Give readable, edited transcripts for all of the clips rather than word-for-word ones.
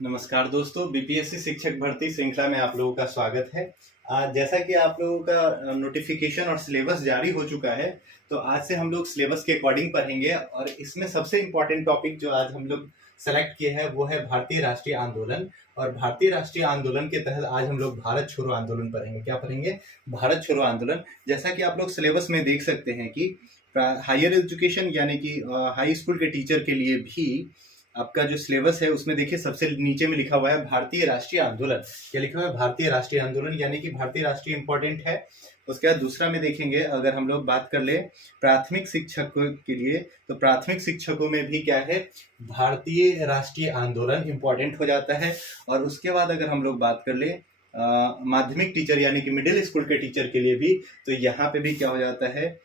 नमस्कार दोस्तों, बीपीएससी शिक्षक भर्ती श्रृंखला में आप लोगों का स्वागत है। आज जैसा कि आप लोगों का नोटिफिकेशन और सिलेबस जारी हो चुका है, तो आज से हम लोग सिलेबस के अकॉर्डिंग पढ़ेंगे और इसमें सबसे इम्पोर्टेंट टॉपिक जो आज हम लोग सेलेक्ट किए हैं वो है भारतीय राष्ट्रीय आंदोलन। और भारतीय राष्ट्रीय आंदोलन के तहत आज हम लोग भारत छोड़ो आंदोलन पढ़ेंगे। क्या पढ़ेंगे? भारत छोड़ो आंदोलन। जैसा कि आप लोग सिलेबस में देख सकते हैं कि हायर एजुकेशन यानी कि हाई स्कूल के टीचर के लिए भी आपका जो सिलेबस है उसमें देखिए सबसे नीचे में लिखा हुआ है भारतीय राष्ट्रीय आंदोलन। क्या लिखा हुआ है? भारतीय राष्ट्रीय आंदोलन, यानी कि भारतीय राष्ट्रीय इंपॉर्टेंट है। उसके बाद दूसरा में देखेंगे, अगर हम लोग बात कर ले प्राथमिक शिक्षक के लिए, तो प्राथमिक शिक्षकों में भी क्या है, भारतीय राष्ट्रीय आंदोलन इंपॉर्टेंट हो जाता है। और उसके बाद अगर हम लोग बात कर ले माध्यमिक टीचर यानी कि मिडिल स्कूल के टीचर के लिए भी, तो यहाँ पे भी क्या हो जाता है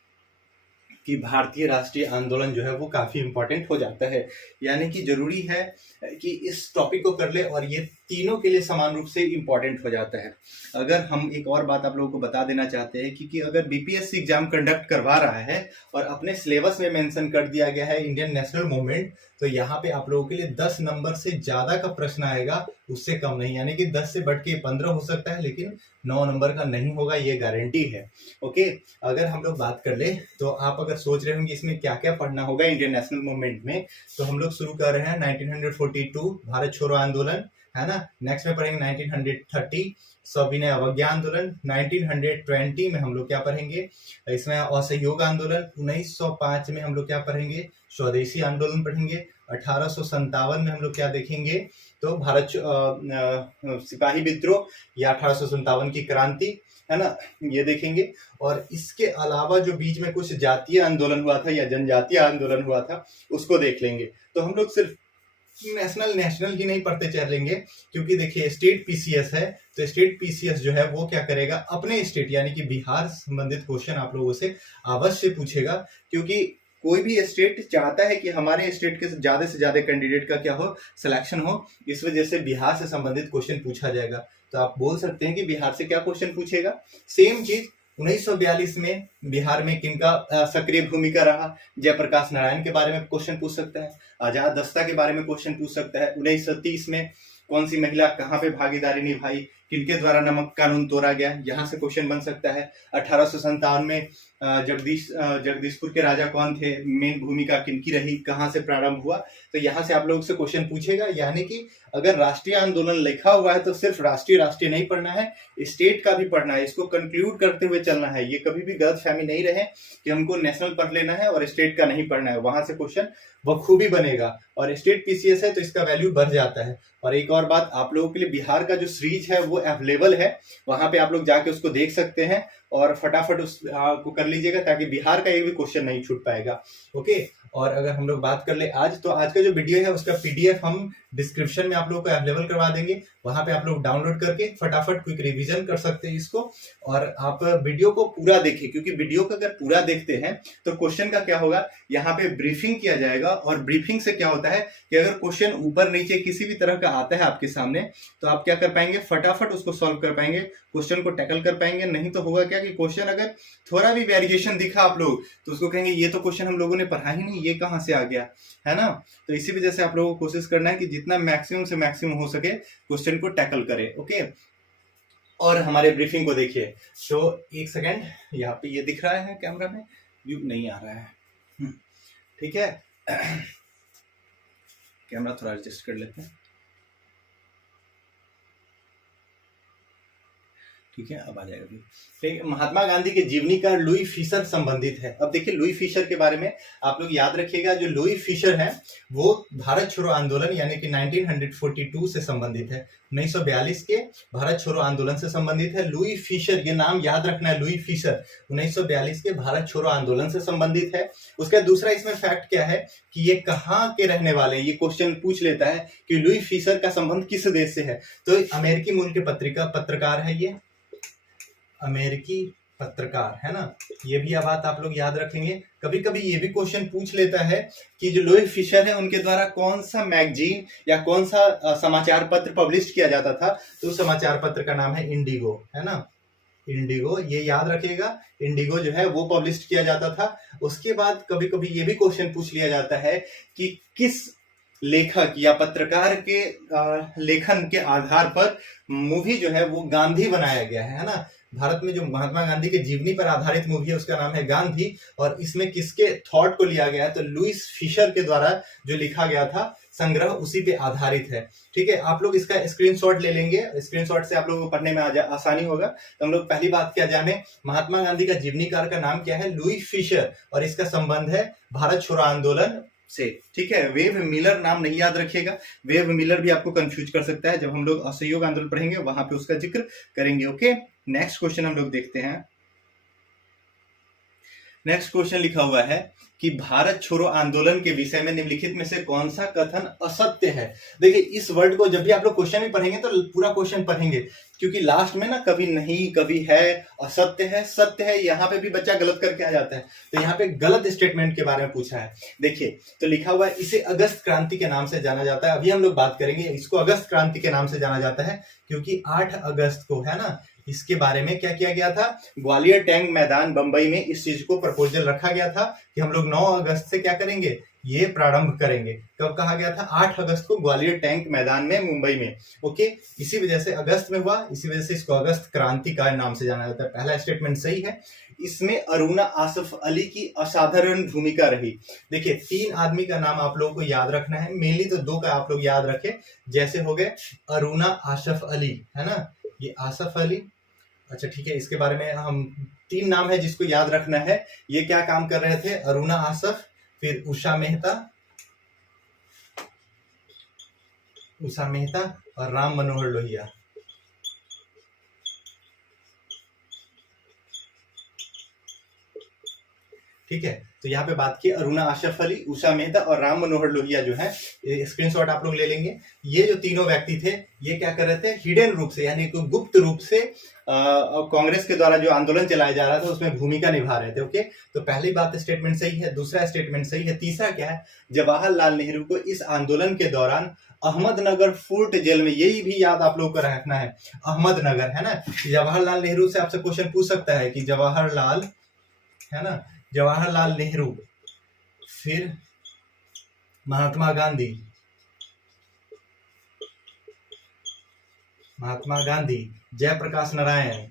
कि भारतीय राष्ट्रीय आंदोलन जो है वो काफी इंपॉर्टेंट हो जाता है। यानी कि जरूरी है कि इस टॉपिक को कर ले और ये तीनों के लिए समान रूप से इंपॉर्टेंट हो जाता है। अगर हम एक और बात आप लोगों को बता देना चाहते हैं कि अगर बीपीएससी एग्जाम कंडक्ट करवा रहा है और अपने सिलेबस में मेंशन कर दिया गया है इंडियन नेशनल मूवमेंट, तो यहाँ पे आप लोगों के लिए 10 नंबर से ज्यादा का प्रश्न आएगा, उससे कम नहीं। यानी कि 10 से बढ़ के 15 हो सकता है, लेकिन 9 नंबर का नहीं होगा, ये गारंटी है। ओके, अगर हम लोग बात कर ले तो आप अगर सोच रहे होंगे इसमें क्या क्या पढ़ना होगा इंडियन नेशनल मूवमेंट में, तो हम लोग शुरू कर रहे हैं 1942 भारत छोड़ो आंदोलन, है ना। नेक्स्ट में पढ़ेंगे 1930 सविनय अवज्ञा आंदोलन। 1920 में हम लोग क्या पढ़ेंगे, इसमें असहयोग आंदोलन। 1905 में हम लोग क्या पढ़ेंगे, स्वदेशी आंदोलन पढ़ेंगे। 1857 में हम लोग क्या देखेंगे, तो भारत सिपाही विद्रोह या 1857 की क्रांति, है ना, ये देखेंगे। और इसके अलावा जो बीच में कुछ जातीय आंदोलन हुआ था या जनजातीय आंदोलन हुआ था, उसको देख लेंगे। तो हम लोग सिर्फ नेशनल ही नहीं पढ़ते चलेंगे, क्योंकि देखिए स्टेट पीसीएस है, तो स्टेट पीसीएस जो है वो क्या करेगा, अपने स्टेट यानी कि बिहार संबंधित क्वेश्चन आप लोगों से अवश्य पूछेगा। क्योंकि कोई भी स्टेट चाहता है कि हमारे स्टेट के ज्यादा से ज्यादा कैंडिडेट का क्या हो, सिलेक्शन हो, इस वजह से बिहार से संबंधित क्वेश्चन पूछा जाएगा। तो आप बोल सकते हैं कि बिहार से क्या क्वेश्चन पूछेगा। सेम चीज 1942 में बिहार में किनका सक्रिय भूमिका रहा, जयप्रकाश नारायण के बारे में क्वेश्चन पूछ सकता है। आजाद दस्ता के बारे में क्वेश्चन पूछ सकता है। 1930 में कौन सी महिला कहाँ पे भागीदारी निभाई, किनके द्वारा नमक कानून तोड़ा गया, यहाँ से क्वेश्चन बन सकता है। 1857 में जगदीशपुर के राजा कौन थे, मेन भूमिका किनकी रही, कहाँ से प्रारंभ हुआ, तो यहाँ से आप लोगों से क्वेश्चन पूछेगा। यानी कि अगर राष्ट्रीय आंदोलन लिखा हुआ है तो सिर्फ राष्ट्रीय नहीं पढ़ना है, स्टेट का भी पढ़ना है। इसको कंक्लूड करते हुए चलना है। ये कभी भी गलतफहमी नहीं रहे कि हमको नेशनल पढ़ लेना है और स्टेट का नहीं पढ़ना है, वहां से क्वेश्चन बखूबी बनेगा। और स्टेट पीसीएस है तो इसका वैल्यू बढ़ जाता है। और एक और बात, आप लोगों के लिए बिहार का जो सीरीज है वो अवेलेबल है, वहां पे आप लोग जाके उसको देख सकते हैं और फटाफट उसको कर लीजिएगा, ताकि बिहार का एक भी क्वेश्चन नहीं छूट पाएगा। ओके, और अगर हम लोग बात कर ले आज, तो आज का जो वीडियो है उसका पीडीएफ हम डिस्क्रिप्शन में आप लोगों को अवेलेबल करवा देंगे। वहां पे आप लोग डाउनलोड करके फटाफट क्विक रिवीजन कर सकते हैं इसको, और आप वीडियो को पूरा देखें। क्योंकि वीडियो को अगर पूरा देखते हैं तो क्वेश्चन का क्या होगा, यहाँ पे ब्रीफिंग किया जाएगा। और ब्रीफिंग से क्या होता है कि अगर क्वेश्चन ऊपर नीचे किसी भी तरह का आता है आपके सामने, तो आप क्या कर पाएंगे, फटाफट उसको सॉल्व कर पाएंगे, क्वेश्चन को टैकल कर पाएंगे। नहीं तो होगा क्या कि क्वेश्चन अगर थोड़ा भी वेरिएशन दिखा आप लोग, तो उसको कहेंगे ये तो क्वेश्चन हम लोगों ने पढ़ा ही नहीं, ये कहाँ से आ गया, है ना। तो इसी वजह से आप लोगों को कोशिश करना है कि जितना मैक्सिमम से मैक्सिमम हो सके क्वेश्चन को टैकल करें। ओके, और हमारे ब्रीफिंग को देखिए। तो एक सेकेंड, यहाँ पे ये दिख रहा है कैमरा में, व्यू नहीं आ रहा है, ठीक है। कैमरा थोड़ा एडजस्ट कर लेते हैं, ठीक है, अब आ जाएगा। ठीक, महात्मा गांधी के जीवनी का लुई फिशर संबंधित है। अब देखिए लुई फिशर के बारे में आप लोग याद रखिएगा, जो लुई फिशर है वो भारत छोड़ो आंदोलन यानी कि 1942 से संबंधित है। 1942 के भारत छोड़ो आंदोलन से संबंधित है। लुई फिशर, ये नाम याद रखना है, लुई फिशर 1942 के भारत छोड़ो आंदोलन से संबंधित है। उसका दूसरा इसमें फैक्ट क्या है कि ये कहाँ के रहने वाले हैं, ये क्वेश्चन पूछ लेता है कि लुई फिशर का संबंध किस देश से है। तो अमेरिकी मूल के पत्रकार है, ये अमेरिकी पत्रकार है ना। ये भी बात आप लोग याद रखेंगे। कभी कभी ये भी क्वेश्चन पूछ लेता है कि जो लुई फिशर है उनके द्वारा कौन सा मैगजीन या कौन सा समाचार पत्र पब्लिश किया जाता था, तो उस समाचार पत्र का नाम है इंडिगो, है ना, इंडिगो, ये याद रखिएगा। इंडिगो जो है वो पब्लिश किया जाता था। उसके बाद कभी कभी ये भी क्वेश्चन पूछ लिया जाता है कि किस लेखक या पत्रकार के लेखन के आधार पर मूवी जो है वो गांधी बनाया गया है ना। भारत में जो महात्मा गांधी के जीवनी पर आधारित मूवी है उसका नाम है गांधी, और इसमें किसके थॉट को लिया गया है तो लुईस फिशर के द्वारा जो लिखा गया था संग्रह उसी पे आधारित है। ठीक है, आप लोग इसका स्क्रीनशॉट ले लेंगे, स्क्रीनशॉट से आप लोगों को पढ़ने में आसानी होगा। तो हम लोग पहली बात क्या जाने, महात्मा गांधी का जीवनीकार का नाम क्या है, लुई फिशर, और इसका संबंध है भारत छोड़ो आंदोलन से। ठीक है, वेव मिलर नाम नहीं याद रखिएगा, वेव मिलर भी आपको कंफ्यूज कर सकता है, जब हम लोग असहयोग आंदोलन पढ़ेंगे वहां पे उसका जिक्र करेंगे। ओके, नेक्स्ट क्वेश्चन हम लोग देखते हैं। नेक्स्ट क्वेश्चन लिखा हुआ है कि भारत छोड़ो आंदोलन के विषय में निम्नलिखित में से कौन सा कथन असत्य है। देखिए, इस वर्ड को जब भी आप लोग क्वेश्चन भी पढ़ेंगे तो पूरा क्वेश्चन पढ़ेंगे, क्योंकि लास्ट में ना कभी नहीं, कभी है, असत्य है, सत्य है, यहाँ पे भी बच्चा गलत करके आ जाता है। तो यहाँ पे गलत स्टेटमेंट के बारे में पूछा है। देखिए, तो लिखा हुआ है इसे अगस्त क्रांति के नाम से जाना जाता है। अभी हम लोग बात करेंगे, इसको अगस्त क्रांति के नाम से जाना जाता है क्योंकि 8 अगस्त को है ना, इसके बारे में क्या किया गया था, ग्वालियर टैंक मैदान बंबई में इस चीज को प्रपोजल रखा गया था कि हम लोग 9 अगस्त से क्या करेंगे, ये प्रारंभ करेंगे। कब कहा गया था, 8 अगस्त को ग्वालियर टैंक मैदान में मुंबई में। ओके, इसी वजह से अगस्त में हुआ, इसी वजह से इसको अगस्त क्रांति का नाम से जाना जाता है। पहला स्टेटमेंट सही है। इसमें अरुणा आसफ अली की असाधारण भूमिका रही। देखिए, 3 आदमी का नाम आप लोगों को याद रखना है, मेनली तो 2 का आप लोग याद रखें, जैसे हो गए अरुणा आसफ अली, है ना, ये आसफ अली। अच्छा ठीक है, इसके बारे में हम 3 नाम है जिसको याद रखना है। ये क्या काम कर रहे थे, अरुणा आसफ, फिर उषा मेहता और राम मनोहर लोहिया। ठीक है, तो यहाँ पे बात की अरुणा आसफ अली, उषा मेहता और राम मनोहर लोहिया जो है, स्क्रीनशॉट आप लोग ले लेंगे। ये जो तीनों व्यक्ति थे, ये क्या कर रहे थे, हिडन रूप से यानी कि गुप्त रूप से कांग्रेस के द्वारा जो आंदोलन चलाया जा रहा था उसमें भूमिका निभा रहे थे। ओके, तो पहली बात स्टेटमेंट सही है, दूसरा स्टेटमेंट सही है, तीसरा क्या है, जवाहरलाल नेहरू को इस आंदोलन के दौरान अहमदनगर फोर्ट जेल में, यही भी याद आप लोगों को रखना है, अहमदनगर, है ना। जवाहरलाल नेहरू से आपसे क्वेश्चन पूछ सकता है कि जवाहरलाल, है ना, जवाहरलाल नेहरू, फिर महात्मा गांधी, जयप्रकाश नारायण,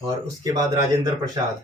और उसके बाद राजेंद्र प्रसाद,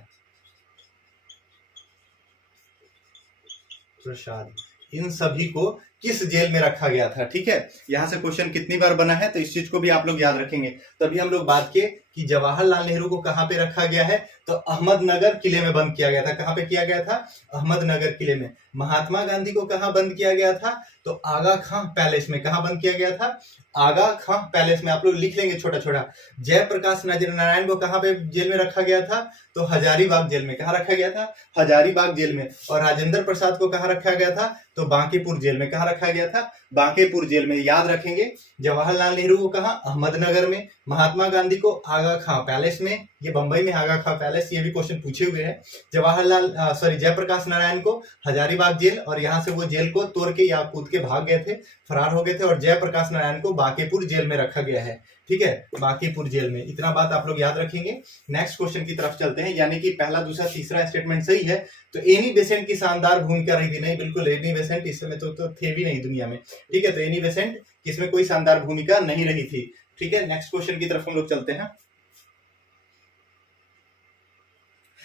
इन सभी को किस जेल में रखा गया था। ठीक है, यहां से क्वेश्चन कितनी बार बना है तो इस चीज को भी आप लोग याद रखेंगे। तो अभी हम लोग बात किए कि जवाहरलाल नेहरू को कहां पे रखा गया है, तो अहमदनगर किले में बंद किया गया था। कहां पे किया गया था, अहमदनगर किले में। महात्मा गांधी को कहां बंद किया गया था, तो आगा खां पैलेस में। कहां बंद किया गया था, आगा खां पैलेस में, आप लोग लिख लेंगे छोटा छोटा। जयप्रकाश नारायण को कहां पे जेल में रखा गया था, तो हजारीबाग जेल में। कहां रखा गया था, हजारीबाग जेल में। और राजेंद्र प्रसाद को कहां रखा गया था, तो बांकीपुर जेल में। कहां रखा गया था, बांकीपुर जेल में। याद रखेंगे, जवाहरलाल नेहरू को कहां, अहमदनगर में। महात्मा गांधी को आगा खां पैलेस में, ये बंबई में आगा खां पैलेस, ये भी क्वेश्चन पूछे हुए हैं। जयप्रकाश नारायण को हजारीबाग जेल, और यहां से वो जेल को तोड़ के या कूद के भाग गए थे, फरार हो गए थे, और जयप्रकाश नारायण को बांकीपुर जेल में रखा गया है। ठीक है, बांकीपुर जेल में। इतना बात आप लोग याद रखेंगे। नेक्स्ट क्वेश्चन की तरफ चलते हैं, यानी कि पहला, दूसरा, तीसरा स्टेटमेंट सही है। तो एनी बेसेंट की शानदार भूमिका रही थी, नहीं, बिल्कुल एनी बेसेंट इस समय तो थे भी नहीं दुनिया में। ठीक है, तो एनी बेसेंट इसमें कोई शानदार भूमिका नहीं रही थी। ठीक है, नेक्स्ट क्वेश्चन की तरफ हम लोग चलते हैं।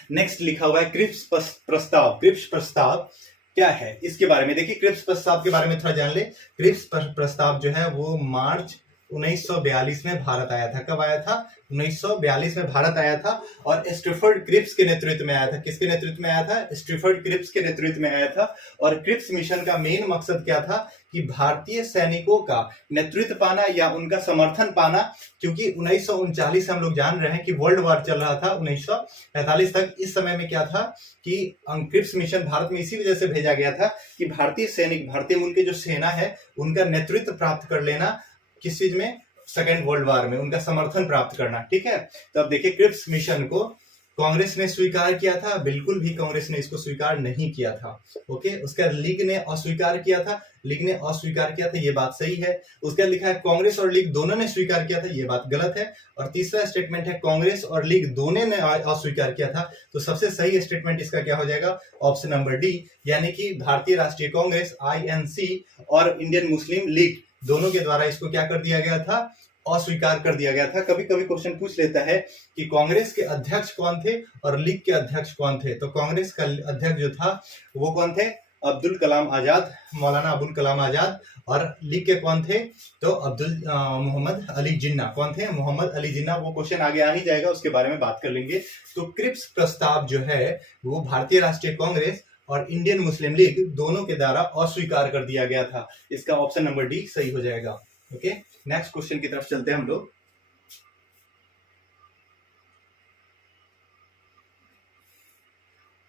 नेक्स्ट लिखा हुआ है क्रिप्स प्रस्ताव। क्रिप्स प्रस्ताव क्या है, इसके बारे में देखिए। क्रिप्स प्रस्ताव के बारे में थोड़ा जान ले। क्रिप्स प्रस्ताव जो है वो मार्च 1942 में भारत आया था। कब आया था, 1942 में भारत आया था, और स्ट्रैफर्ड क्रिप्स के नेतृत्व में आया था। किसके नेतृत्व में आया था, स्ट्रैफर्ड क्रिप्स के नेतृत्व में आया था। और क्रिप्स मिशन का मेन मकसद क्या था कि भारतीय सैनिकों का नेतृत्व पाना या उनका समर्थन पाना, क्योंकि 1939 हम लोग जान रहे हैं कि वर्ल्ड वॉर चल रहा था 1945 तक। इस समय में क्या था कि क्रिप्स मिशन भारत में इसी वजह से भेजा गया था कि भारतीय सैनिक, भारतीय मूल के जो सेना है, उनका नेतृत्व प्राप्त कर लेना, किस चीज में, सेकेंड वर्ल्ड वॉर में, उनका समर्थन प्राप्त करना। ठीक है, तो अब देखिए क्रिप्स मिशन को कांग्रेस ने स्वीकार किया था? बिल्कुल भी कांग्रेस ने इसको स्वीकार नहीं किया था। ओके, उसका लीग ने अस्वीकार किया था, लीग ने अस्वीकार किया था, ये बात सही है। उसका लिखा है कांग्रेस और लीग दोनों ने स्वीकार किया था, ये बात गलत है। और तीसरा स्टेटमेंट है कांग्रेस और लीग दोनों ने अस्वीकार किया था, तो सबसे सही स्टेटमेंट इसका क्या हो जाएगा? ऑप्शन नंबर डी, यानी कि भारतीय राष्ट्रीय कांग्रेस INC और इंडियन मुस्लिम लीग दोनों के द्वारा इसको क्या कर दिया गया था? अस्वीकार कर दिया गया था। कभी कभी क्वेश्चन पूछ लेता है कि कांग्रेस के अध्यक्ष कौन थे और लीग के अध्यक्ष कौन थे, तो कांग्रेस का अध्यक्ष जो था वो कौन थे? अब्दुल कलाम आजाद, मौलाना अबुल कलाम आजाद। और लीग के कौन थे? तो मोहम्मद अली जिन्ना। कौन थे? मोहम्मद अली जिन्ना। वो क्वेश्चन आगे आ नहीं जाएगा, उसके बारे में बात कर लेंगे। तो क्रिप्स प्रस्ताव जो है वो भारतीय राष्ट्रीय कांग्रेस और इंडियन मुस्लिम लीग दोनों के द्वारा अस्वीकार कर दिया गया था। इसका ऑप्शन नंबर डी सही हो जाएगा। ओके, नेक्स्ट क्वेश्चन की तरफ चलते हैं हम लोग।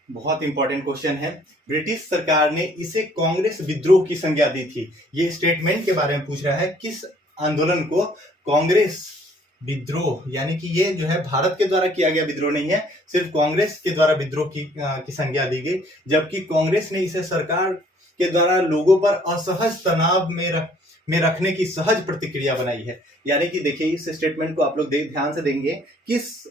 बहुत इंपॉर्टेंट क्वेश्चन है। ब्रिटिश सरकार ने इसे कांग्रेस विद्रोह की संज्ञा दी थी। ये स्टेटमेंट के बारे में पूछ रहा है, किस आंदोलन को कांग्रेस विद्रोह, यानी कि ये जो है भारत के द्वारा किया गया विद्रोह नहीं है, सिर्फ कांग्रेस के द्वारा विद्रोह की संज्ञा दी गई, जबकि कांग्रेस ने इसे सरकार के द्वारा लोगों पर असहज तनाव में रखने की सहज प्रतिक्रिया बनाई है। यानी कि देखिए, इस स्टेटमेंट को आप लोग ध्यान से देंगे, किस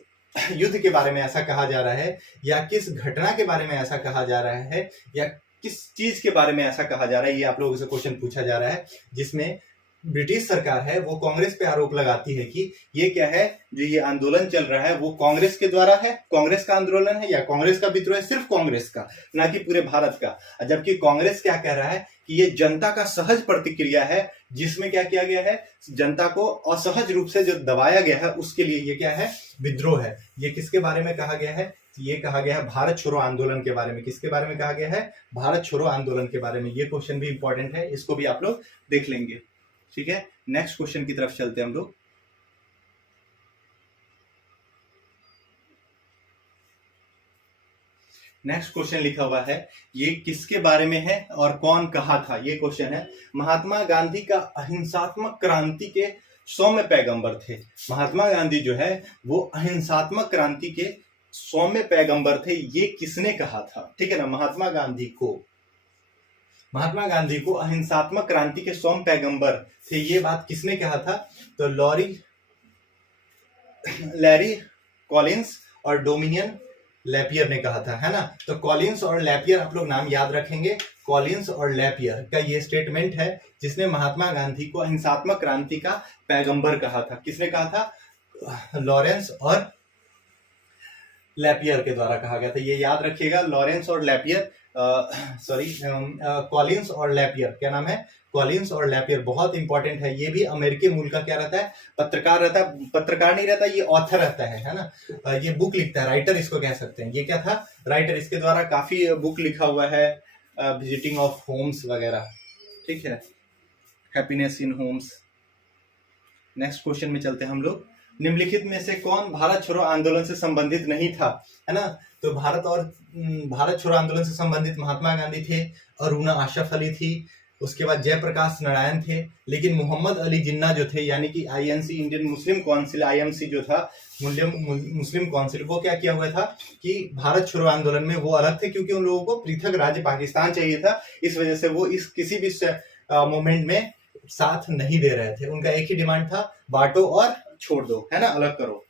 युद्ध के बारे में ऐसा कहा जा रहा है, या किस घटना के बारे में ऐसा कहा जा रहा है, या किस चीज के बारे में ऐसा कहा जा रहा है, ये आप लोगों से क्वेश्चन पूछा जा रहा है, जिसमें ब्रिटिश सरकार है वो कांग्रेस पे आरोप लगाती है कि ये क्या है, जो ये आंदोलन चल रहा है वो कांग्रेस के द्वारा है, कांग्रेस का आंदोलन है या कांग्रेस का विद्रोह है, सिर्फ कांग्रेस का, ना कि पूरे भारत का। जबकि कांग्रेस क्या कह रहा है कि ये जनता का सहज प्रतिक्रिया है, जिसमें क्या किया गया है, जनता को असहज रूप से जो दबाया गया है उसके लिए ये क्या है? विद्रोह है। ये किसके बारे में कहा गया है? ये कहा गया है भारत छोड़ो आंदोलन के बारे में। किसके बारे में कहा गया है? भारत छोड़ो आंदोलन के बारे में। ये क्वेश्चन भी इंपॉर्टेंट है, इसको भी आप लोग देख लेंगे। ठीक है, नेक्स्ट क्वेश्चन की तरफ चलते हैं हम लोग। नेक्स्ट क्वेश्चन लिखा हुआ है, ये किसके बारे में है और कौन कहा था? ये क्वेश्चन है। महात्मा गांधी का अहिंसात्मक क्रांति के सौम्य पैगंबर थे। महात्मा गांधी जो है वो अहिंसात्मक क्रांति के सौम्य पैगंबर थे, ये किसने कहा था? ठीक है ना, महात्मा गांधी को अहिंसात्मक क्रांति के सौम्य पैगंबर थे, ये बात किसने कहा था? तो लैरी कॉलिंस और डोमिनियन लैपियर ने कहा था, है ना। तो कॉलिंस और लैपियर आप लोग नाम याद रखेंगे। कॉलिंस और लैपियर का ये स्टेटमेंट है जिसने महात्मा गांधी को अहिंसात्मक क्रांति का पैगंबर कहा था। किसने कहा था? लॉरेंस और लैपियर के द्वारा कहा गया था, ये याद रखिएगा। लॉरेंस और लैपियर, कॉलिंस और लैपियर, क्या नाम है? कॉलिंस और लैपियर, बहुत इंपॉर्टेंट है। ये भी अमेरिकी मूल का क्या रहता है? पत्रकार रहता है। पत्रकार नहीं रहता, ये ऑथर रहता है ना। ये बुक लिखता है, राइटर इसको कह सकते हैं। ये क्या था? राइटर। इसके द्वारा काफी बुक लिखा हुआ है, विजिटिंग ऑफ होम्स वगैरह, ठीक है, happiness in Holmes. Next question में चलते हैं हम लोग। निम्नलिखित में से कौन भारत छोड़ो आंदोलन से संबंधित नहीं था? है ना। तो भारत छोड़ो आंदोलन से संबंधित महात्मा गांधी थे, अरुणा आशफ अली थी, उसके बाद जयप्रकाश नारायण थे। लेकिन मोहम्मद अली जिन्ना जो थे, यानी कि INC Indian Muslim council, IMC जो था मुस्लिम काउंसिल, वो क्या किया हुआ था कि भारत छोड़ो आंदोलन में वो अलग थे, क्योंकि उन लोगों को पृथक राज्य पाकिस्तान चाहिए था। इस वजह से वो इस किसी भी मूवमेंट में साथ नहीं दे रहे थे। उनका एक ही डिमांड था, बांटो और छोड़ दो, है ना, अलग करो।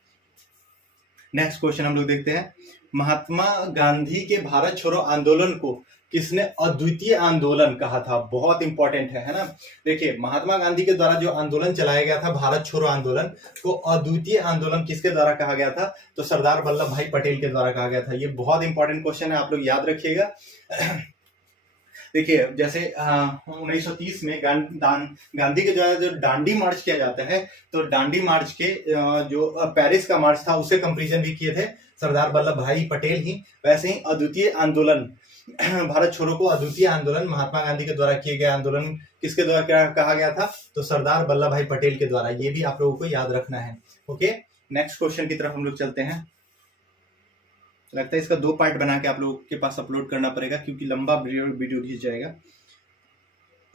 नेक्स्ट क्वेश्चन हम लोग देखते हैं। महात्मा गांधी के भारत छोड़ो आंदोलन को किसने अद्वितीय आंदोलन कहा था? बहुत इंपॉर्टेंट है ना। देखिए, महात्मा गांधी के द्वारा जो आंदोलन चलाया गया था, भारत छोड़ो आंदोलन, को अद्वितीय आंदोलन किसके द्वारा कहा गया था? तो सरदार वल्लभ भाई पटेल के द्वारा कहा गया था। ये बहुत इंपॉर्टेंट क्वेश्चन है, आप लोग याद रखिएगा। देखिए, जैसे 1930 में गांधी के द्वारा जो दांडी मार्च किया जाता है, तो दांडी मार्च के जो पेरिस का मार्च था उससे कंपैरिजन भी किए थे सरदार वल्लभ भाई पटेल ही। वैसे ही अद्वितीय आंदोलन, भारत छोड़ो को अद्वितीय आंदोलन महात्मा गांधी के द्वारा किए गए आंदोलन किसके द्वारा क्या कहा गया था? तो सरदार वल्लभ भाई पटेल के द्वारा। ये भी आप लोगों को याद रखना है। ओके, नेक्स्ट क्वेश्चन की तरफ हम लोग चलते हैं। लगता है इसका 2 पार्ट बना के आप लोगों के पास अपलोड करना पड़ेगा, क्योंकि लंबा वीडियो खींच जाएगा।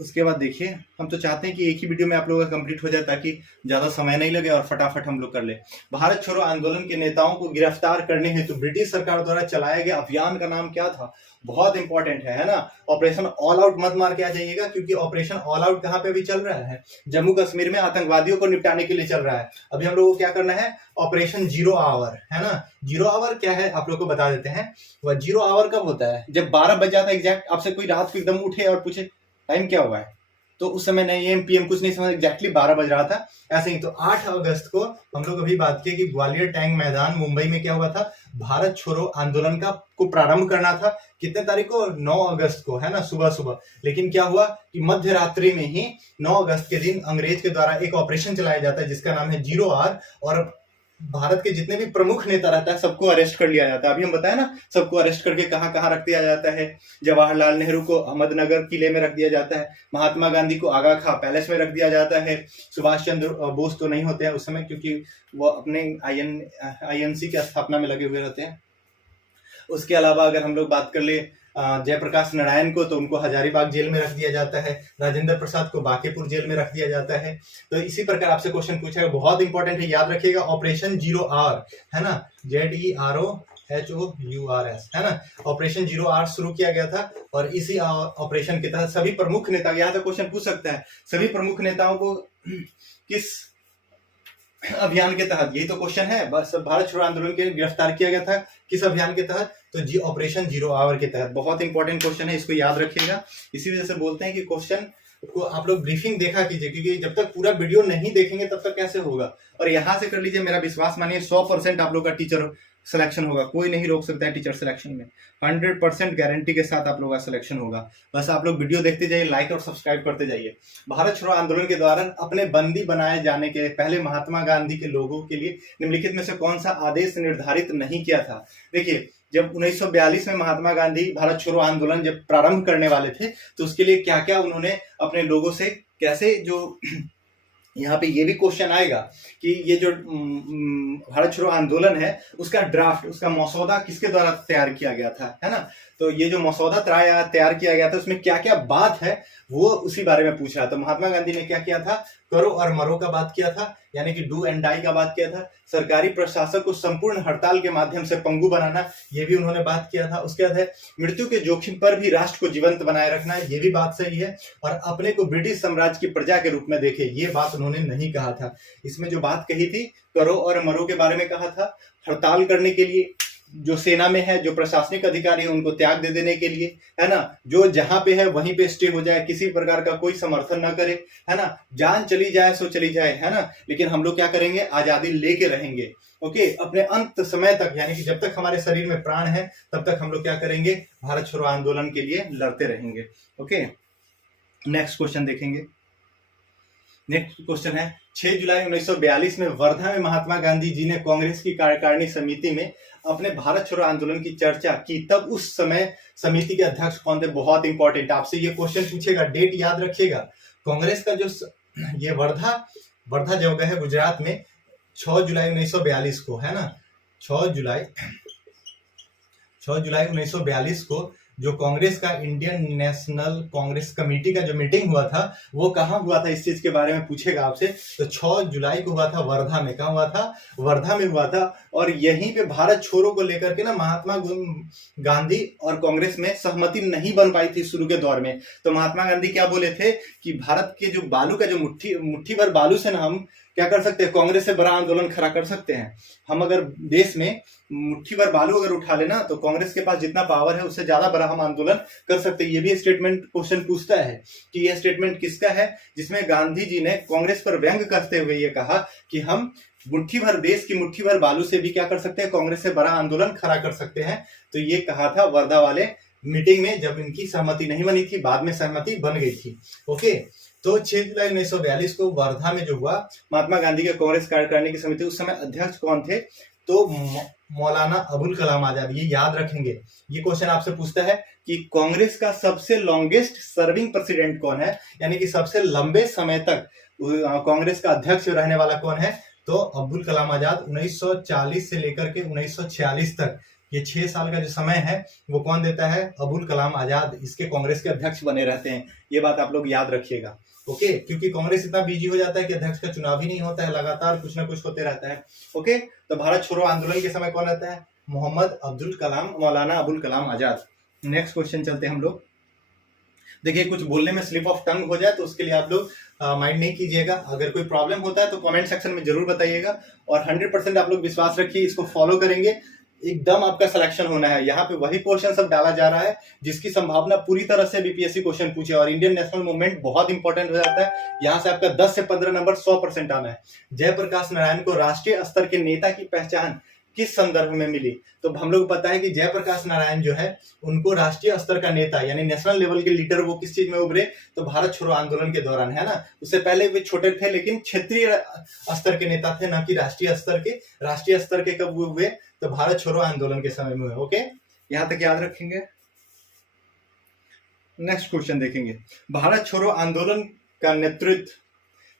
उसके बाद देखिए, हम तो चाहते हैं कि एक ही वीडियो में आप लोगों का कंप्लीट हो जाए ताकि ज्यादा समय नहीं लगे और फटाफट हम लोग कर ले। भारत छोड़ो आंदोलन के नेताओं को गिरफ्तार करने हेतु ब्रिटिश सरकार द्वारा चलाया गया अभियान का नाम क्या था? बहुत इंपॉर्टेंट है ना। ऑपरेशन ऑल आउट मत मार के आ जाइएगा, क्योंकि ऑपरेशन ऑल आउट कहाँ पे अभी चल रहा है? जम्मू कश्मीर में आतंकवादियों को निपटाने के लिए चल रहा है। अभी हम लोगों को क्या करना है? ऑपरेशन जीरो आवर, है ना। जीरो आवर क्या है आप लोग को बता देते हैं। वह जीरो आवर कब होता है? जब 12 बज जाता है एग्जैक्ट, आपसे कोई रात को एकदम उठे और पूछे टाइम क्या हुआ है, तो उस समय नहीं एम पीएम कुछ नहीं समझ, एग्जैक्टली 12 बज रहा था। ऐसे ही तो 8 अगस्त को हम लोग अभी बात की कि ग्वालियर टैंक मैदान मुंबई में क्या हुआ था? भारत छोड़ो आंदोलन को प्रारंभ करना था। कितने तारीख को? 9 अगस्त को, है ना, सुबह सुबह। लेकिन क्या हुआ कि मध्य रात्रि में ही 9 अगस्त के दिन अंग्रेज के द्वारा एक ऑपरेशन चलाया जाता है जिसका नाम है जीरो आर, और भारत के जितने भी प्रमुख नेता रहता है सबको अरेस्ट कर लिया जाता है। अभी हम बताया ना, सबको अरेस्ट करके कहाँ कहाँ रख दिया जाता है। जवाहरलाल नेहरू को अहमदनगर किले में रख दिया जाता है, महात्मा गांधी को आगा खां पैलेस में रख दिया जाता है, सुभाष चंद्र बोस तो नहीं होते हैं उस समय क्योंकि वो अपने आईएनसी की स्थापना में लगे हुए रहते हैं। उसके अलावा अगर हम लोग बात कर ले जयप्रकाश नारायण को, तो उनको हजारीबाग जेल में रख दिया जाता है। राजेंद्र प्रसाद को बांकीपुर जेल में रख दिया जाता है। तो इसी प्रकार आपसे क्वेश्चन पूछा है, बहुत इंपॉर्टेंट है, याद रखिएगा। ऑपरेशन जीरो आर, है ना, ZEROHOURS, है ना। ऑपरेशन जीरो आर शुरू किया गया था और इसी ऑपरेशन के तहत सभी प्रमुख नेता, यहाँ से क्वेश्चन पूछ सकता है, सभी प्रमुख नेताओं को किस अभियान के तहत, यही तो क्वेश्चन है, बस भारत छोड़ो आंदोलन के गिरफ्तार किया गया था किस अभियान के तहत? तो जी ऑपरेशन जीरो आवर के तहत। बहुत इंपॉर्टेंट क्वेश्चन है, इसको याद रखिएगा। इसी वजह से बोलते हैं कि क्वेश्चन को आप लोग ब्रीफिंग देखा कीजिए, क्योंकि जब तक पूरा वीडियो नहीं देखेंगे तब तक कैसे होगा। और यहाँ से कर लीजिए, मेरा विश्वास मानिए 100% आप लोग का टीचर सिलेक्शन होगा। कोई नहीं रोक सकता है टीचर सिलेक्शन में, 100% गारंटी के साथ आप लोगों का सिलेक्शन होगा। बस आप लोग वीडियो देखते जाइए, लाइक और सब्सक्राइब करते जाइए। भारत छोड़ो आंदोलन के दौरान अपने बंदी बनाए जाने के पहले महात्मा गांधी के लोगों के लिए निम्नलिखित में से कौन सा आदेश निर्धारित नहीं किया था? देखिए, जब 1942 में महात्मा गांधी भारत छोड़ो आंदोलन जब प्रारंभ करने वाले थे, तो उसके लिए क्या क्या उन्होंने अपने लोगों से कैसे, जो यहाँ पे ये भी क्वेश्चन आएगा कि ये जो भारत छोड़ो आंदोलन है उसका ड्राफ्ट, उसका मसौदा किसके द्वारा तैयार किया गया था, है ना। तो ये जो मसौदा तैयार किया गया था उसमें क्या क्या बात है वो उसी बारे में पूछ रहा था। महात्मा गांधी ने क्या किया था? करो और मरो का बात किया था, यानी कि डू एंड डाई का बात किया था। सरकारी प्रशासन को संपूर्ण हड़ताल के माध्यम से पंगु बनाना, ये भी उन्होंने बात किया था। उसके बाद है मृत्यु के जोखिम पर भी राष्ट्र को जीवंत बनाए रखना, ये भी बात सही है। और अपने को ब्रिटिश साम्राज्य की प्रजा के रूप में देखे, ये बात उन्होंने नहीं कहा था। इसमें जो बात कही थी करो और मरो के बारे में कहा था, हड़ताल करने के लिए जो सेना में है, जो प्रशासनिक अधिकारी है, उनको त्याग दे देने के लिए, है ना। जो जहां पे है वहीं पे स्टे हो जाए, किसी प्रकार का कोई समर्थन ना करे, है ना। जान चली जाए सो चली जाए, है ना, लेकिन हम लोग क्या करेंगे? आजादी लेके रहेंगे। ओके, अपने अंत समय तक, यानी कि जब तक हमारे शरीर में प्राण है तब तक हम लोग क्या करेंगे? भारत छोड़ो आंदोलन के लिए लड़ते रहेंगे। ओके, नेक्स्ट क्वेश्चन देखेंगे। नेक्स्ट क्वेश्चन है, 6 जुलाई 1942 में वर्धा में महात्मा गांधी जी ने कांग्रेस की कार्यकारिणी समिति में अपने भारत छोड़ो आंदोलन की चर्चा की, तब उस समय समिति के अध्यक्ष कौन थे? बहुत इंपॉर्टेंट, आपसे ये क्वेश्चन पूछेगा, डेट याद रखिएगा। कांग्रेस का जो ये वर्धा जगह है गुजरात में, 6 जुलाई 1942 को, है ना, 6 जुलाई 1942 को जो कांग्रेस का इंडियन नेशनल कांग्रेस कमेटी का जो मीटिंग हुआ था वो कहाँ हुआ था? इस चीज के बारे में पूछेगा आपसे। तो 6 जुलाई को हुआ था वर्धा में। कहाँ हुआ था? वर्धा में हुआ था। और यहीं पे भारत छोड़ो को लेकर के ना महात्मा गांधी और कांग्रेस में सहमति नहीं बन पाई थी शुरू के दौर में। तो महात्मा गांधी क्या बोले थे कि भारत के जो बालू का जो मुट्ठी भर बालू से ना हम क्या कर सकते हैं? कांग्रेस से बड़ा आंदोलन खड़ा कर सकते हैं। हम अगर देश में मुट्ठी भर बालू अगर उठा लेना तो कांग्रेस के पास जितना पावर है उससे ज्यादा बड़ा हम आंदोलन कर सकते हैं। ये भी स्टेटमेंट क्वेश्चन पूछता है कि यह स्टेटमेंट किसका है, जिसमें गांधी जी ने कांग्रेस पर व्यंग करते हुए ये कहा कि हम देश की मुट्ठी भर बालू से भी क्या कर सकते हैं? कांग्रेस से बड़ा आंदोलन खड़ा कर सकते हैं। तो ये कहा था वर्धा वाले मीटिंग में, जब इनकी सहमति नहीं बनी थी, बाद में सहमति बन गई थी। ओके, तो 6 जुलाई 1942 को वर्धा में जो हुआ महात्मा गांधी के कांग्रेस कार्यकारिणी की समिति, उस समय अध्यक्ष कौन थे? तो मौलाना अबुल कलाम आजाद। ये याद रखेंगे। ये क्वेश्चन आपसे पूछता है कि कांग्रेस का सबसे लॉन्गेस्ट सर्विंग प्रेसिडेंट कौन है, यानी कि सबसे लंबे समय तक कांग्रेस का अध्यक्ष रहने वाला कौन है? तो अब्दुल कलाम आजाद 1940 से लेकर के 1946 तक ये 6 साल का जो समय है वो कौन देता है? अबुल कलाम आजाद इसके कांग्रेस के अध्यक्ष बने रहते हैं। ये बात आप लोग याद रखिएगा, ओके। क्योंकि कांग्रेस इतना बिजी हो जाता है कि अध्यक्ष का चुनाव ही नहीं होता है, लगातार कुछ ना कुछ होते रहता है, ओके। तो भारत छोड़ो आंदोलन के समय कौन रहता है? मोहम्मद अब्दुल कलाम, मौलाना अबुल कलाम आजाद। नेक्स्ट क्वेश्चन चलते हैं हम लोग। देखिए कुछ बोलने में स्लिप ऑफ टंग हो जाए तो उसके लिए आप लोग माइंड नहीं कीजिएगा। अगर कोई प्रॉब्लम होता है तो कमेंट सेक्शन में जरूर बताइएगा, और 100% आप लोग विश्वास रखिए, इसको फॉलो करेंगे, एकदम आपका सिलेक्शन होना है। यहाँ पे वही क्वेश्चन सब डाला जा रहा है जिसकी संभावना पूरी तरह से बीपीएससी क्वेश्चन पूछे, और इंडियन नेशनल मूवमेंट बहुत इंपॉर्टेंट हो जाता है। यहाँ से आपका 10 से 15 नंबर 100% आना है। जयप्रकाश नारायण को राष्ट्रीय स्तर के नेता की पहचान किस संदर्भ में मिली? तो हम लोग पता है कि जयप्रकाश नारायण जो है उनको राष्ट्रीय स्तर का नेता यानी नेशनल लेवल के लीडर वो किस चीज में उभरे? तो भारत छोड़ो आंदोलन के दौरान, है ना। उससे पहले वे छोटे थे लेकिन क्षेत्रीय स्तर के नेता थे, ना कि राष्ट्रीय स्तर के। राष्ट्रीय स्तर के कब हुए? तो भारत छोड़ो आंदोलन के समय में हुए, ओके। यहां तक याद रखेंगे। नेक्स्ट क्वेश्चन देखेंगे। भारत छोड़ो आंदोलन का नेतृत्व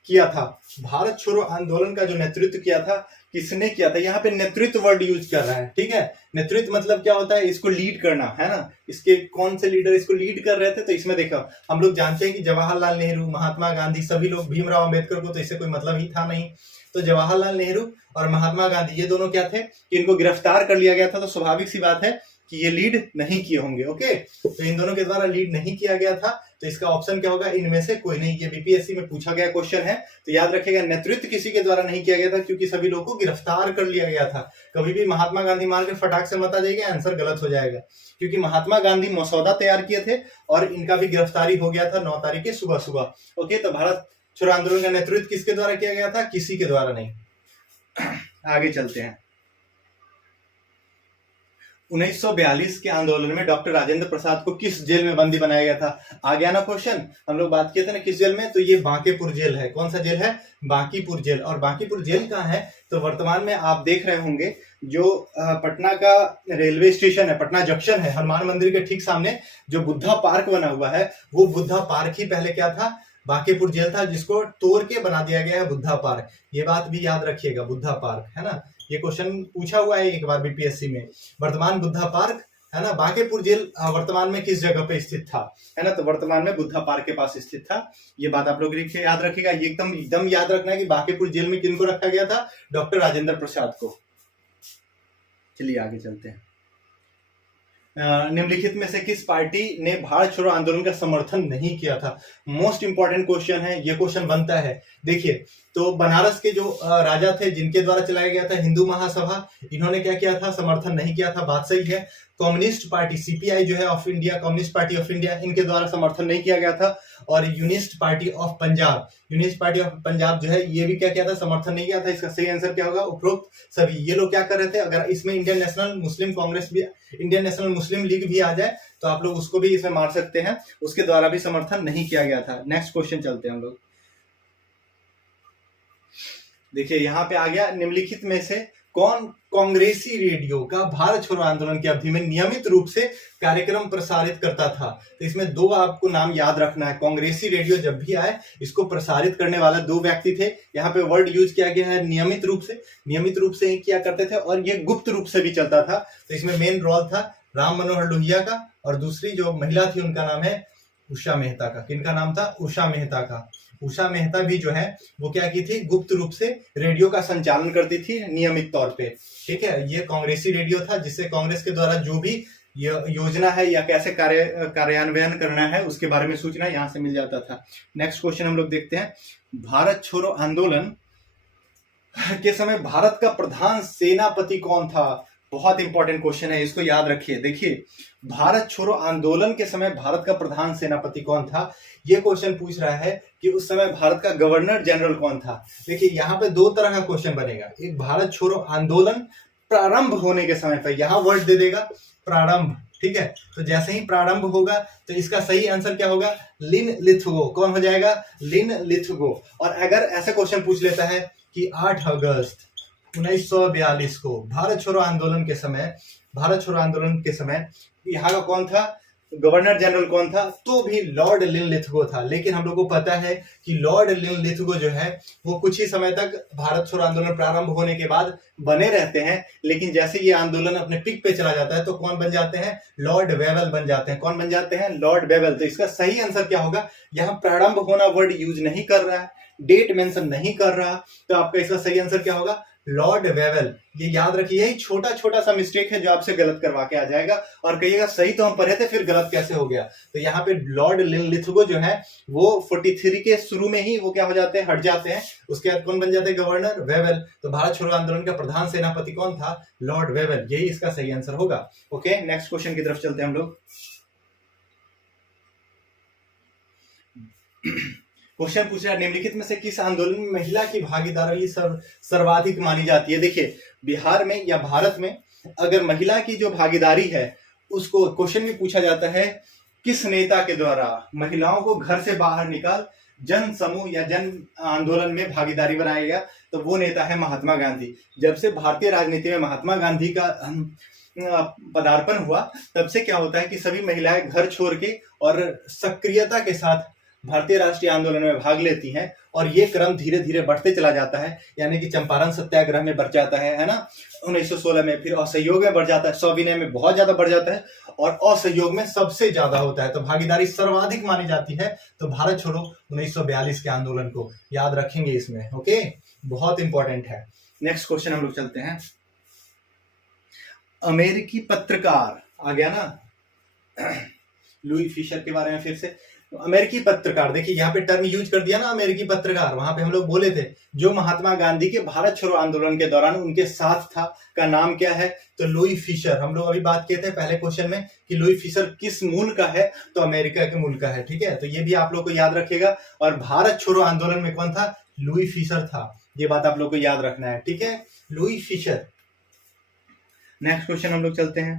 किया था, भारत छोड़ो आंदोलन का जो नेतृत्व किया था किसने किया था? यहाँ पे नेतृत्व वर्ड यूज कर रहा है, ठीक है। नेतृत्व मतलब क्या होता है? इसको लीड करना, है ना। इसके कौन से लीडर इसको लीड कर रहे थे? तो इसमें देखो हम लोग जानते हैं कि जवाहरलाल नेहरू, महात्मा गांधी, सभी लोग, भीमराव अंबेडकर को तो इससे कोई मतलब ही था नहीं। तो जवाहरलाल नेहरू और महात्मा गांधी ये दोनों क्या थे कि इनको गिरफ्तार कर लिया गया था। तो स्वाभाविक सी बात है कि ये लीड नहीं किए होंगे, ओके। तो इन दोनों के द्वारा लीड नहीं किया गया था, तो इसका ऑप्शन क्या होगा? इनमें से कोई नहीं। ये बीपीएससी में पूछा गया क्वेश्चन है, तो याद रखिएगा नेतृत्व किसी के द्वारा नहीं किया गया था क्योंकि सभी लोगों को गिरफ्तार कर लिया गया था। कभी भी महात्मा गांधी मार के फटाक से मत आ जाइएगा, आंसर गलत हो जाएगा, क्योंकि महात्मा गांधी मसौदा तैयार किए थे और इनका भी गिरफ्तारी हो गया था 9 तारीख की सुबह सुबह, ओके। तो भारत छोड़ो आंदोलन का नेतृत्व किसके द्वारा किया गया था? किसी के द्वारा नहीं। आगे चलते हैं। 1942 के आंदोलन में डॉक्टर राजेंद्र प्रसाद को किस जेल में बंदी बनाया गया था? आ गया ना क्वेश्चन। हम लोग बात किए थे ना किस जेल में, तो ये बांकीपुर जेल है। कौन सा जेल है? बांकीपुर जेल। और बांकीपुर जेल कहाँ है? तो वर्तमान में आप देख रहे होंगे जो पटना का रेलवे स्टेशन है, पटना जंक्शन है, हनुमान मंदिर के ठीक सामने जो बुद्धा पार्क बना हुआ है, वो बुद्धा पार्क ही पहले क्या था? बांकीपुर जेल था, जिसको तोड़ के बना दिया गया है बुद्धा पार्क। ये बात भी याद रखिएगा, बुद्धा पार्क, है ना। ये क्वेश्चन पूछा हुआ है एक बार बीपीएससी में। वर्तमान बुद्धा पार्क, है ना। बांकीपुर जेल वर्तमान में किस जगह पे स्थित था? है ना। तो वर्तमान में बुद्धा पार्क के पास स्थित था। ये बात आप लोग याद रखिएगा। ये एकदम याद रखना है कि बांकीपुर जेल में किनको रखा गया था? डॉक्टर राजेंद्र प्रसाद को। चलिए आगे चलते हैं। निम्नलिखित में से किस पार्टी ने भारत छोड़ो आंदोलन का समर्थन नहीं किया था? मोस्ट इंपॉर्टेंट क्वेश्चन है, ये क्वेश्चन बनता है। देखिए तो बनारस के जो राजा थे जिनके द्वारा चलाया गया था हिंदू महासभा, इन्होंने क्या किया था? समर्थन नहीं किया था, बात सही है। कम्युनिस्ट पार्टी सीपीआई जो है of India, communist party of India, इनके द्वारा समर्थन नहीं किया गया था। और Unionist party of Punjab, Unionist party of Punjab जो है ये भी क्या किया था? समर्थन नहीं किया था। इसका सही आंसर क्या होगा? उपरोक्त सभी। ये लोग क्या कर रहे थे? अगर इसमें इंडियन नेशनल मुस्लिम कांग्रेस भी, इंडियन नेशनल मुस्लिम लीग भी आ जाए तो आप लोग उसको भी इसमें मार सकते हैं, उसके द्वारा भी समर्थन नहीं किया गया था। नेक्स्ट क्वेश्चन चलते हैं हम लोग। देखिए यहाँ पे आ गया, निम्नलिखित में से कौन कांग्रेसी रेडियो का भारत छोड़ो आंदोलन की अवधि में नियमित रूप से कार्यक्रम प्रसारित करता था? तो इसमें दो आपको नाम याद रखना है। कांग्रेसी रेडियो जब भी आए इसको प्रसारित करने वाला 2 व्यक्ति थे। यहाँ पे वर्ड यूज किया गया है नियमित रूप से। नियमित रूप से ही किया करते थे और ये गुप्त रूप से भी चलता था। तो इसमें मेन रोल था राम मनोहर लोहिया का, और दूसरी जो महिला थी उनका नाम है उषा मेहता का। किनका नाम था? उषा मेहता का। उषा मेहता भी जो है वो क्या की थी? गुप्त रूप से रेडियो का संचालन करती थी नियमित तौर पे, ठीक है। ये कांग्रेसी रेडियो था जिससे कांग्रेस के द्वारा जो भी योजना है या कैसे कार्यान्वयन करना है उसके बारे में सूचना यहाँ से मिल जाता था। नेक्स्ट क्वेश्चन हम लोग देखते हैं। भारत छोड़ो आंदोलन के समय भारत का प्रधान सेनापति कौन था? बहुत इंपॉर्टेंट क्वेश्चन है, इसको याद रखिए। देखिए भारत छोड़ो आंदोलन के समय भारत का प्रधान सेनापति कौन था? ये क्वेश्चन पूछ रहा है कि उस समय भारत का गवर्नर जनरल कौन था। देखिए यहाँ पे 2 तरह का क्वेश्चन बनेगा। एक भारत छोड़ो आंदोलन प्रारंभ होने के समय पर, यहाँ वर्ड दे देगा प्रारंभ, ठीक है। तो जैसे ही प्रारंभ होगा तो इसका सही आंसर क्या होगा? लिन लिथगो। कौन हो जाएगा? लिन लिथगो। और अगर ऐसा क्वेश्चन पूछ लेता है कि 8 अगस्त 1942 को भारत छोड़ो आंदोलन के समय यहाँ का कौन था? गवर्नर जनरल कौन था? तो भी लॉर्ड लिनलिथगो था। लेकिन हम लोग को पता है कि लॉर्ड लिनलिथगो जो है वो कुछ ही समय तक भारत छोड़ो आंदोलन प्रारंभ होने के बाद बने रहते हैं, लेकिन जैसे ये आंदोलन अपने पीक पे चला जाता है तो कौन बन जाते हैं? लॉर्ड वेवेल बन जाते हैं। कौन बन जाते हैं? Lord Wavell. तो इसका सही आंसर क्या होगा? यहाँ प्रारंभ होना वर्ड यूज नहीं कर रहा है, डेट मेंशन नहीं कर रहा, तो आपका इसका सही आंसर क्या होगा? Lord Wavell. ये याद रखिए, यही छोटा छोटा सा मिस्टेक है जो आपसे गलत करवा के आ जाएगा और कहिएगा सही तो हम पढ़े थे फिर गलत कैसे हो गया। तो यहाँ पे लॉर्ड लिनलिथगो जो है वो 43 के शुरू में ही वो क्या हो जाते हैं? हट जाते हैं। उसके बाद कौन बन जाते हैं? Governor Wavell. तो भारत छोड़ो आंदोलन का प्रधान सेनापति कौन था? Lord Wavell. यही इसका सही आंसर होगा। ओके, नेक्स्ट क्वेश्चन की तरफ चलते हैं हम लोग। क्वेश्चन पूछ रहा है, निम्नलिखित में से किस आंदोलन में महिला की भागीदारी सर्वाधिक मानी जाती है? देखिए, बिहार में या भारत में अगर महिला की जो भागीदारी है उसको क्वेश्चन में पूछा जाता है किस नेता के द्वारा महिलाओं को घर से बाहर निकाल जन समूह या जन आंदोलन में भागीदारी बनाया गया, तो वो नेता है महात्मा गांधी। जब से भारतीय राजनीति में महात्मा गांधी का पदार्पण हुआ तब से क्या होता है कि सभी महिलाएं घर छोड़ के और सक्रियता के साथ भारतीय राष्ट्रीय आंदोलन में भाग लेती हैं और ये क्रम धीरे धीरे बढ़ते चला जाता है। यानी कि चंपारण सत्याग्रह में बढ़ जाता है ना 1916 में, फिर असहयोग में बढ़ जाता है, सविनय में बहुत ज्यादा बढ़ जाता है और असहयोग में सबसे ज्यादा होता है। तो भागीदारी सर्वाधिक मानी जाती है तो भारत छोड़ो 1942 के आंदोलन को याद रखेंगे इसमें। ओके, बहुत इंपॉर्टेंट है। नेक्स्ट क्वेश्चन हम लोग चलते हैं। अमेरिकी पत्रकार आ गया ना लुई फिशर के बारे में फिर से। अमेरिकी पत्रकार, देखिए यहाँ पे टर्म यूज कर दिया ना अमेरिकी पत्रकार। वहां पे हम लोग बोले थे जो महात्मा गांधी के भारत छोड़ो आंदोलन के दौरान उनके साथ था का नाम क्या है? तो लुई फिशर। हम लोग अभी बात किए थे पहले क्वेश्चन में कि लुई फिशर किस मूल का है? तो अमेरिका के मूल का है। ठीक है, तो ये भी आप लोग को याद रखेगा। और भारत छोड़ो आंदोलन में कौन था? लुई फिशर था। ये बात आप लोग को याद रखना है। ठीक है, लुई फिशर। नेक्स्ट क्वेश्चन हम लोग चलते हैं।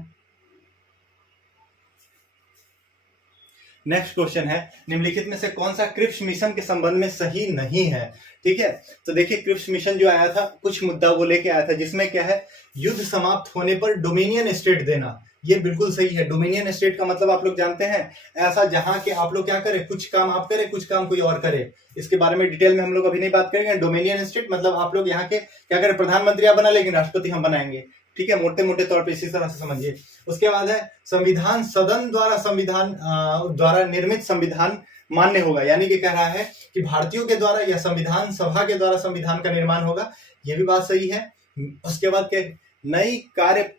नेक्स्ट क्वेश्चन है, निम्नलिखित में से कौन सा क्रिप्स मिशन के संबंध में सही नहीं है? ठीक है, तो देखिए क्रिप्स मिशन जो आया था कुछ मुद्दा वो लेके आया था जिसमें क्या है? युद्ध समाप्त होने पर डोमिनियन स्टेट देना। ये बिल्कुल सही है। डोमिनियन स्टेट का मतलब आप लोग जानते हैं, ऐसा जहां के आप लोग क्या करें, कुछ काम आप करें कुछ काम कोई और करे। इसके बारे में डिटेल में हम लोग अभी नहीं बात करेंगे। डोमिनियन स्टेट मतलब आप लोग यहाँ के क्या करें, प्रधानमंत्री आप बना लेकिन राष्ट्रपति हम बनाएंगे। ठीक है, मोटे मोटे तौर पे इसी तरह से समझिए। उसके बाद है संविधान सदन द्वारा द्वारा निर्मित संविधान मान्य होगा। यानी कि कह रहा है कि भारतीयों के द्वारा या संविधान सभा के द्वारा संविधान का निर्माण होगा। ये भी बात सही है। उसके बाद क्या, नई कार्य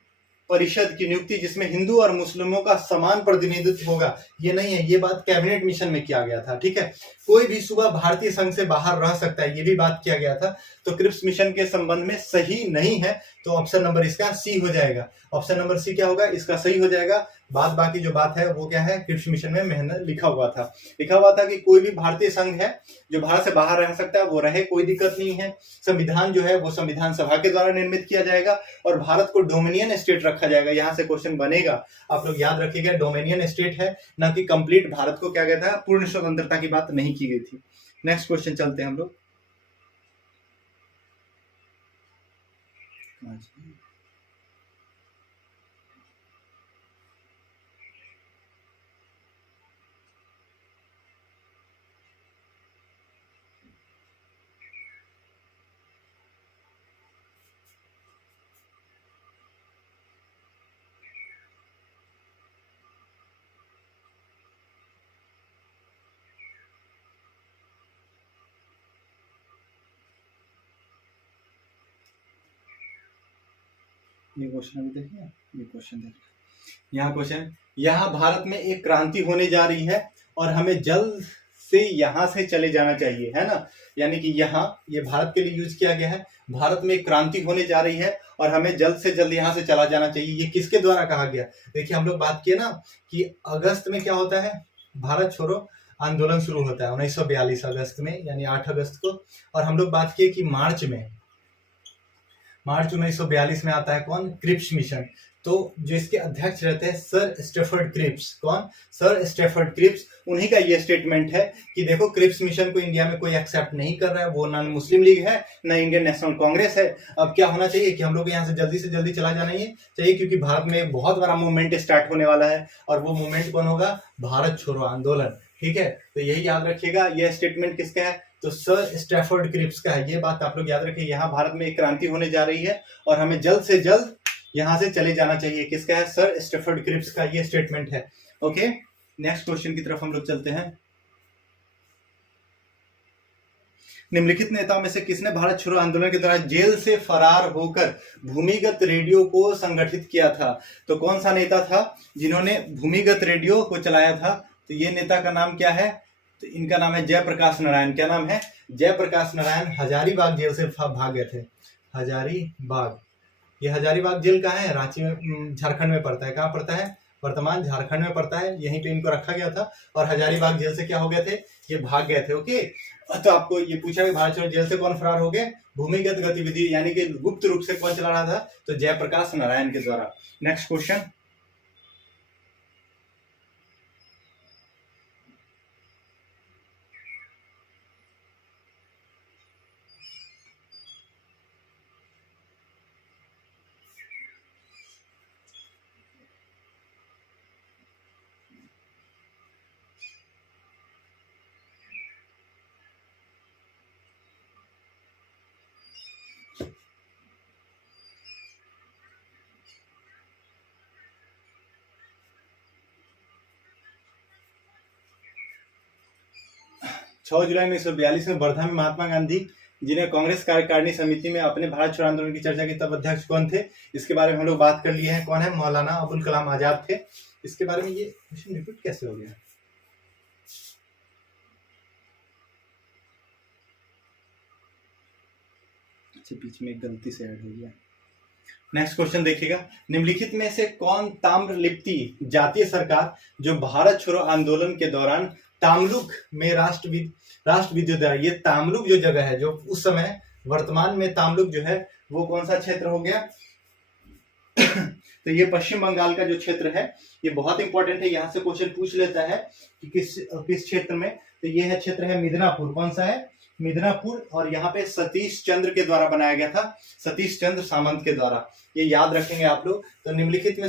परिषद की नियुक्ति जिसमें हिंदू और मुस्लिमों का समान प्रतिनिधित्व होगा, ये नहीं है। ये बात कैबिनेट मिशन में किया गया था। ठीक है, कोई भी सूबा भारतीय संघ से बाहर रह सकता है, ये भी बात किया गया था। तो क्रिप्स मिशन के संबंध में सही नहीं है, तो ऑप्शन नंबर इसका सी हो जाएगा। ऑप्शन नंबर सी क्या होगा? इसका सही हो जाएगा। बात बाकी जो बात है वो क्या है, क्रिप्स मिशन में मेहनत लिखा हुआ था कि कोई भी भारतीय संघ है जो भारत से बाहर रह सकता है वो रहे, कोई दिक्कत नहीं है। संविधान जो है वो संविधान सभा के द्वारा निर्मित किया जाएगा और भारत को डोमिनियन स्टेट रखा जाएगा। यहाँ से क्वेश्चन बनेगा, आप लोग याद रखिएगा, डोमिनियन स्टेट है ना कि कंप्लीट भारत को क्या कहता है, पूर्ण स्वतंत्रता की बात नहीं की गई थी। नेक्स्ट क्वेश्चन चलते हैं हम लोग। ये क्वेश्चन अभी देखिए, ये क्वेश्चन देखिए। यहाँ क्वेश्चन, यहाँ भारत में एक क्रांति होने जा रही है और हमें जल्द से यहाँ से चले जाना चाहिए, है ना। यानी कि यहाँ ये भारत के लिए यूज किया गया है। भारत में एक क्रांति होने जा रही है और हमें जल्द से जल्द यहाँ से चला जाना चाहिए। ये किसके द्वारा कहा गया? देखिए हम लोग बात किए ना कि अगस्त में क्या होता है, भारत छोड़ो आंदोलन शुरू होता है 1942 अगस्त में, यानी 8 अगस्त को। और हम लोग बात किए कि मार्च 1942 में आता है कौन? Cripps mission. तो जो इसके अध्यक्ष रहते हैं सर स्टेफर्ड क्रिप्स। कौन? Sir Stafford Cripps. उन्हीं का ये स्टेटमेंट है कि देखो क्रिप्स मिशन को इंडिया में कोई एक्सेप्ट नहीं कर रहा है, वो ना मुस्लिम लीग है ना इंडियन नेशनल कांग्रेस है। अब क्या होना चाहिए कि हम लोग यहाँ से जल्दी चला जाना चाहिए, क्योंकि भारत में एक बहुत बड़ा मूवमेंट स्टार्ट होने वाला है, और वो मूवमेंट कौन होगा? भारत छोड़ो आंदोलन। ठीक है, तो यही याद रखिएगा। यह स्टेटमेंट किसका है? तो सर स्टैफोर्ड क्रिप्स का है। ये बात आप लोग याद रखिए, यहाँ भारत में एक क्रांति होने जा रही है और हमें जल्द से जल्द यहां से चले जाना चाहिए। किसका है? सर स्टैफोर्ड क्रिप्स का ये स्टेटमेंट है। ओके, नेक्स्ट क्वेश्चन की तरफ हम लोग चलते हैं। निम्नलिखित नेताओं में से किसने भारत छोड़ो आंदोलन के दौरान जेल से फरार होकर भूमिगत रेडियो को संगठित किया था? तो कौन सा नेता था जिन्होंने भूमिगत रेडियो को चलाया था? तो ये नेता का नाम क्या है? तो इनका नाम है जयप्रकाश नारायण। क्या नाम है? जयप्रकाश नारायण। हजारीबाग जेल से भाग गए थे। हजारीबाग, ये हजारीबाग जेल कहाँ है? रांची में, झारखंड में पड़ता है। कहाँ पड़ता है? वर्तमान झारखंड में पड़ता है। यहीं पे इनको रखा गया था और हजारीबाग जेल से क्या हो गए थे? ये भाग गए थे। ओके, तो आपको ये पूछा कि भारत छोड़ो जेल से कौन फरार हो गए? भूमिगत गतिविधि यानी कि गुप्त रूप से कौन चला रहा था? तो जयप्रकाश नारायण के द्वारा। Next question. छह जुलाई 1942 में वर्धा में महात्मा गांधी, जिन्हें कांग्रेस कार्यकारिणी समिति में अपने भारत छोड़ो आंदोलन की चर्चा की, तब अध्यक्ष कौन थे? इसके बारे में हम लोग बात कर लिए हैं। कौन है? मौलाना अबुल कलाम आजाद थे। इसके बारे में ये क्वेश्चन रिपीट कैसे हो गया? अच्छा, बीच में एक गलती से ऐड हो गया। नेक्स्ट क्वेश्चन देखिएगा। निम्नलिखित में से कौन ताम्रलिप्ति जातीय सरकार जो भारत छोड़ो आंदोलन के दौरान तामलुक में राष्ट्र विद्युत द्वारा, ये तामलुक जो जगह है, जो उस समय वर्तमान में तामलुक जो है वो कौन सा क्षेत्र हो गया? तो ये पश्चिम बंगाल का जो क्षेत्र है, ये बहुत इंपॉर्टेंट है। यहाँ से क्वेश्चन पूछ लेता है कि किस क्षेत्र में। तो ये है क्षेत्र है मिदनापुर। कौन सा है? मिदनापुर। और यहाँ पे सतीश चंद्र के द्वारा बनाया गया था, सतीश चंद्र सामंत के द्वारा। ये याद रखेंगे आप लोग। तो निम्नलिखित में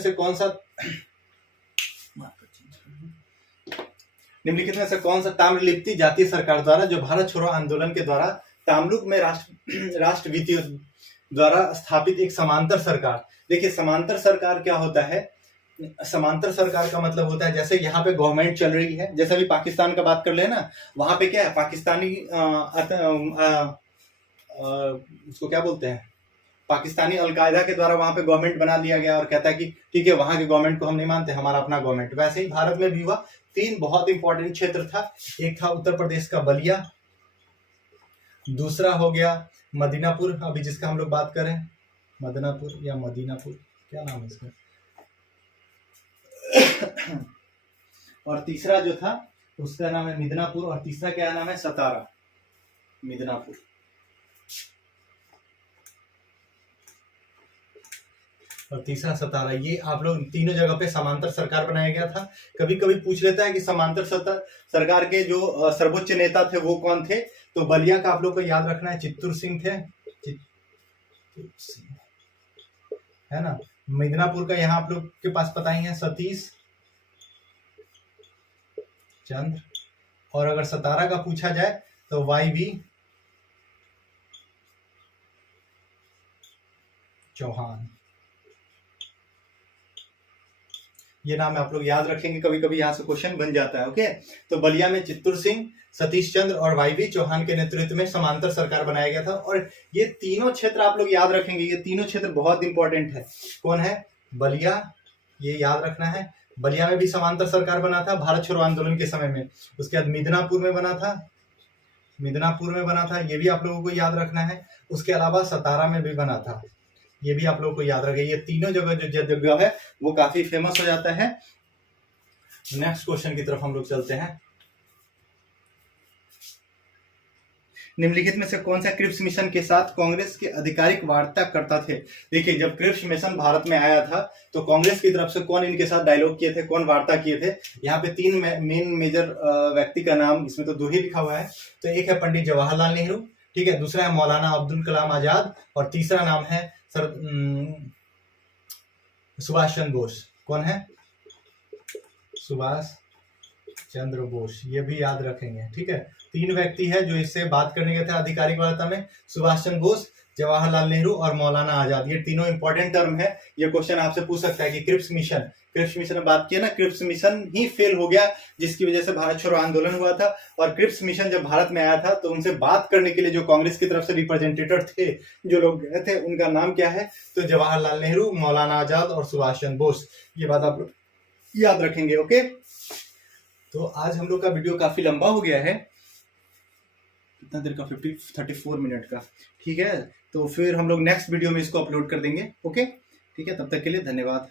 से कौन सा ताम्रलिप्ति जातीय सरकार द्वारा जो भारत छोड़ो आंदोलन के द्वारा तामलुक में राष्ट्र विद्युत द्वारा स्थापित एक समांतर सरकार। देखिए, समांतर सरकार क्या होता है? समांतर सरकार का मतलब होता है जैसे यहाँ पे गवर्नमेंट चल रही है, जैसे अभी पाकिस्तान का बात कर ले ना, वहां पे क्या है? पाकिस्तानी उसको क्या बोलते हैं? पाकिस्तानी अलकायदा के द्वारा वहां पे गवर्नमेंट बना दिया गया और कहता है कि ठीक है, वहां के गवर्नमेंट को हम नहीं मानते, हमारा अपना गवर्नमेंट। वैसे ही भारत में भी हुआ। तीन बहुत इंपॉर्टेंट क्षेत्र था। एक था उत्तर प्रदेश का बलिया, दूसरा हो गया मदीनापुर, अभी जिसका हम लोग बात करें, मदनापुर या मदीनापुर, क्या नाम है इसका, और तीसरा जो था उसका नाम है मिदनापुर, और तीसरा क्या नाम है? सतारा, मिदनापुर। और तीसरा सतारा। ये आप लोग तीनों जगह पे समांतर सरकार बनाया गया था। कभी कभी पूछ लेता है कि समांतर सरकार के जो सर्वोच्च नेता थे वो कौन थे? तो बलिया का आप लोग को याद रखना है, चित्तूर सिंह थे, है ना। मिदनापुर का यहाँ आप लोग के पास पता ही है, सतीश चंद्र। और अगर सतारा का पूछा जाए तो YV चौहान। ये नाम आप लोग याद रखेंगे, कभी कभी यहाँ से क्वेश्चन बन जाता है। ओके, तो बलिया में चित्तूर सिंह, सतीश चंद्र और YV चौहान के नेतृत्व में समांतर सरकार बनाया गया था। और ये तीनों क्षेत्र आप लोग याद रखेंगे, ये तीनों क्षेत्र बहुत इंपॉर्टेंट है। कौन है? बलिया, ये याद रखना है। बलिया में भी समांतर सरकार बना था भारत छोड़ो आंदोलन के समय में। उसके बाद मिदनापुर में बना था, ये भी आप लोगों को याद रखना है। उसके अलावा सतारा में भी बना था, ये भी आप लोगों को याद रखें। ये तीनों जगह जो जगह है वो काफी फेमस हो जाता है। नेक्स्ट क्वेश्चन की तरफ हम लोग चलते हैं। निम्नलिखित में से कौन सा क्रिप्स मिशन के साथ कांग्रेस के आधिकारिक वार्ता करता थे? देखिए, जब क्रिप्स मिशन भारत में आया था तो कांग्रेस की तरफ से कौन इनके साथ डायलॉग किए थे, कौन वार्ता किए थे? यहाँ पे 3 मेन मेजर व्यक्ति का नाम, इसमें तो 2 ही लिखा हुआ है। तो एक है पंडित जवाहरलाल नेहरू, ठीक है, दूसरा है मौलाना अब्दुल कलाम आजाद, और तीसरा नाम है सुभाष चंद्र बोस। कौन है? सुभाष चंद्र बोस, ये भी याद रखेंगे, ठीक है। 3 व्यक्ति है जो इससे बात करने गए थे आधिकारिक वार्ता में, सुभाष चंद्र बोस, जवाहरलाल नेहरू और मौलाना आजाद। ये तीनों इंपॉर्टेंट टर्म है। ये क्वेश्चन आपसे पूछ सकता है कि क्रिप्स मिशन में बात किया ना, क्रिप्स मिशन ही फेल हो गया जिसकी वजह से भारत छोड़ो आंदोलन हुआ था। और क्रिप्स मिशन जब भारत में आया था तो उनसे बात करने के लिए जो कांग्रेस की तरफ से रिप्रेजेंटेटिव थे, जो लोग गए थे, उनका नाम क्या है? तो जवाहरलाल नेहरू, मौलाना आजाद और सुभाष चंद्र बोस। ये बात आप याद रखेंगे, ओके। तो आज हम लोग का वीडियो काफी लंबा हो गया है, कितना देर का? 34 मिनट का, ठीक है। तो फिर हम लोग नेक्स्ट वीडियो में इसको अपलोड कर देंगे, ओके, ठीक है। तब तक के लिए धन्यवाद।